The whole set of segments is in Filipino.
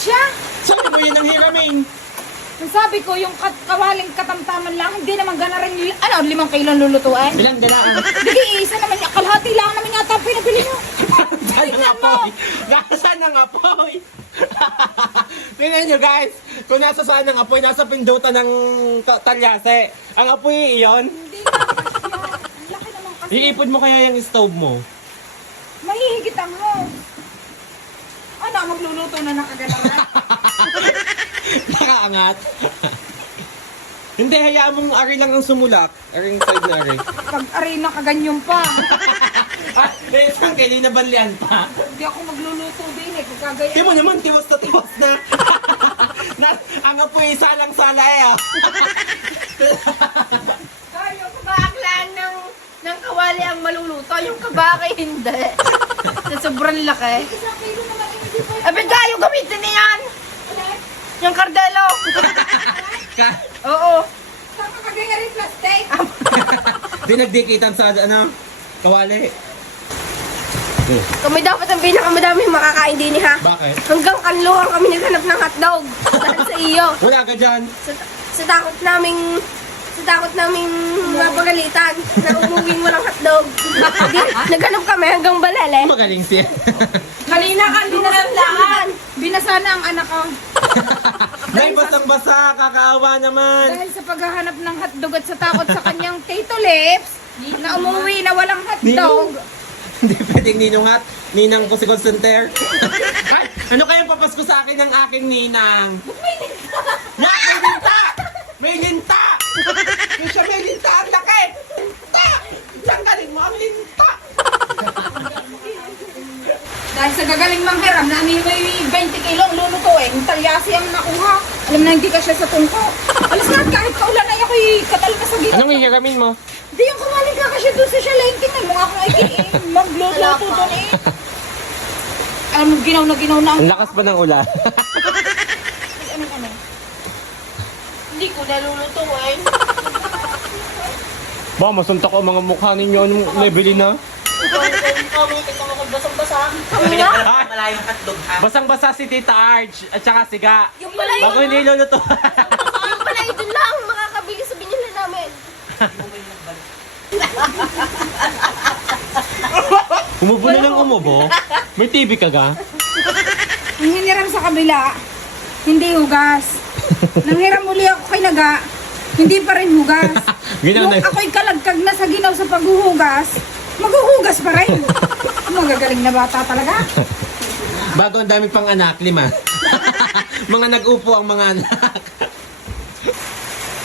kasya. Sabi mo yun ang hiramin. Sabi ko, yung kawaling katamtaman lang, hindi naman gana rin, 5 kilo lulutuin. Ilang ganaan? Hindi, isa naman, kalahati lang naman yata ang pinabili nyo. Saan ang apoy? Nasaan ang apoy? Tingnan nyo guys, kung nasa saan ang apoy, nasa pindutan ng talyase. Ang apoy iyon. Hindi ka kasya. Ang laki naman kasi. Iipod mo kaya yung stove mo. Mahihigit ang mo. Ano, magluluto na nakagalaran? Nakaangat. Hindi, hayaan mong ari lang ang sumulak. Ari yung side na ari. Pag aray na kaganyan pa. Ah, may isang kaili na banlian pa. Hindi ako magluluto din eh. Kung kagaya. Di mo naman, tiwas na. Ang apoy, salang-sala eh. Oh. Yung kabaklaan ng kawali ang maluluto, yung kabaki hindi. Sa sobrang laki. Isang kilo naman hindi pa. Abit tayo gamitin niyan! Yung kardelo! Oo. Saan ka kagaya rin plastic? Di nagdikitan sa ano, kawali. Kami dapat ang pinakamadami makakain din ha. Bakit? Hanggang kanluhan kami naghanap ng hotdog. Dahil sa iyo. Wala ka dyan. Sa takot naming mapagalitan na umuwing walang hotdog. Naghanap kami hanggang balele. Magaling siya. Kanina ka binasandahan. Binasa na ang anak ko. Nay, basang-basa, kakaawa naman. Dahil sa paghahanap ng hotdog at sa takot sa kanyang Tito Lips, na umuwi na walang hotdog. Hindi pwedeng ninungat. Ninang ko si call center. Ay, ano kayang papasko sa akin ng aking ninang? May linta! May linta! May linta! Yung siya may linta, ang laki! Linta! Diyan galing mo ang linta! Dahil sa gagaling manghiram na may 20 kilo ang lulutuin, talyasi ang nakuha. Alam na hindi ka siya sa tungko. Alas na kahit kaulan ay ako'y katal na sa gilid. Anong hihiramin mo? Di yung kamaling ka kasi doon sa Shalane. Tingnan mo nga kung ay magluluto doon eh. Alam mo, ginaw na ang... Ang lakas pa ng ulan. Ano? Hindi ko nalulutuin. Ba, masuntok ang mga mukha ninyo. Anong levelin na? Basang-basa si Tita Arch at saka siga. Yung pala yun. Bago hindi luluto. Yung pala ito lang makakabili sa binili namin. Umubo na lang umubo. May TV ka ga? Ang hiniram sa kabila, hindi hugas. Nanghiram uli ako kay Naga, hindi pa rin hugas. Ginaw Nung na. ako'y kalagkag na sa ginaw sa paghuhugas, maghuhugas pa rin. Magagaling na bata talaga. Bago ang dami pang anak, 5. Mga nag-upo ang mga anak.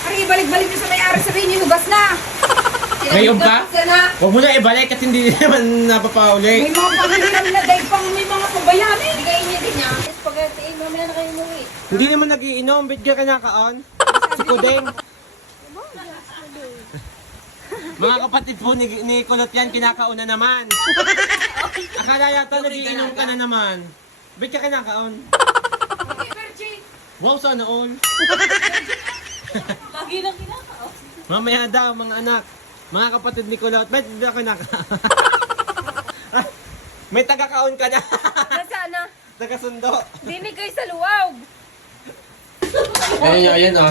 Ari, ibalik-balik niyo sa may-ari, sabihin niyo, hugas na. Ngayon pa? Na. Huwag mo na ibalik at hindi naman napapauli. May mga panghiram na dahil pang may mga pabayani. Bigay niya din niya. Spaghetti, mamaya na kayo umuwi. Hindi naman nagiinom, bit ka kinakaon. Si Kudeng. Mga kapatid po ni Kulot yan, kinakauna naman. Akala yata nagiinom ka na naman. Bit ka kinakaon. Wow, sana all. Lagi lang kinakaon. Mamaya daw, mga anak. Mga kapatid ni Kulot, ba't ba kinakaon? May taga-kaon ka na. Nasaan na? Taga-sundo. Dinig kayo sa luwag. Ayun, oh.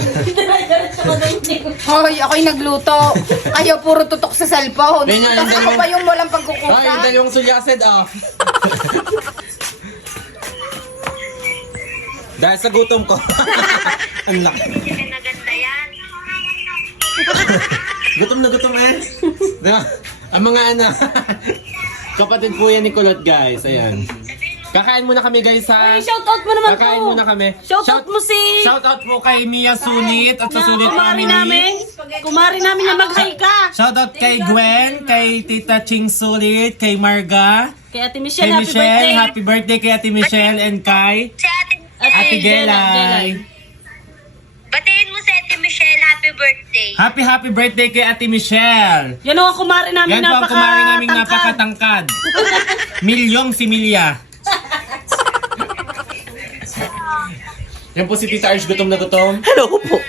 Hoy, ako'y nagluto. Ayaw puro tutok sa cellphone. Ayun, ayun, Tapos ako dalawang- pa yung walang Ay, pagkukusa. yung dalawang sulyasid, oh. Dahil sa gutom ko. Ang laki. Kinaganda yan. Gutom na gutom eh. Diba? Ang mga anak. Kapatid po yan ni Kulot, guys. Ayan. Kakain muna kami, guys, ha? Ay, shoutout mo naman Kakain to. muna kami. Shoutout mo si... Shoutout po kay Mia Sunit at sa Sunit Kumari family. namin. Kumari namin na mag-hi ka. Shoutout kay Gwen, kay Tita Ching Sulit, kay Marga, Kay Ate kay Michelle, happy Michelle. birthday. Happy birthday kay Ate Michelle and kay Ate Gelay. Batiin mo si Ate Michelle, happy birthday. Happy birthday kay Ate Michelle. Yan ang kumari namin Yan po ang kumari namin napakatangkad. Milyong si Milya. Yan po si Tita Arch, gutom na gutom. Hello po.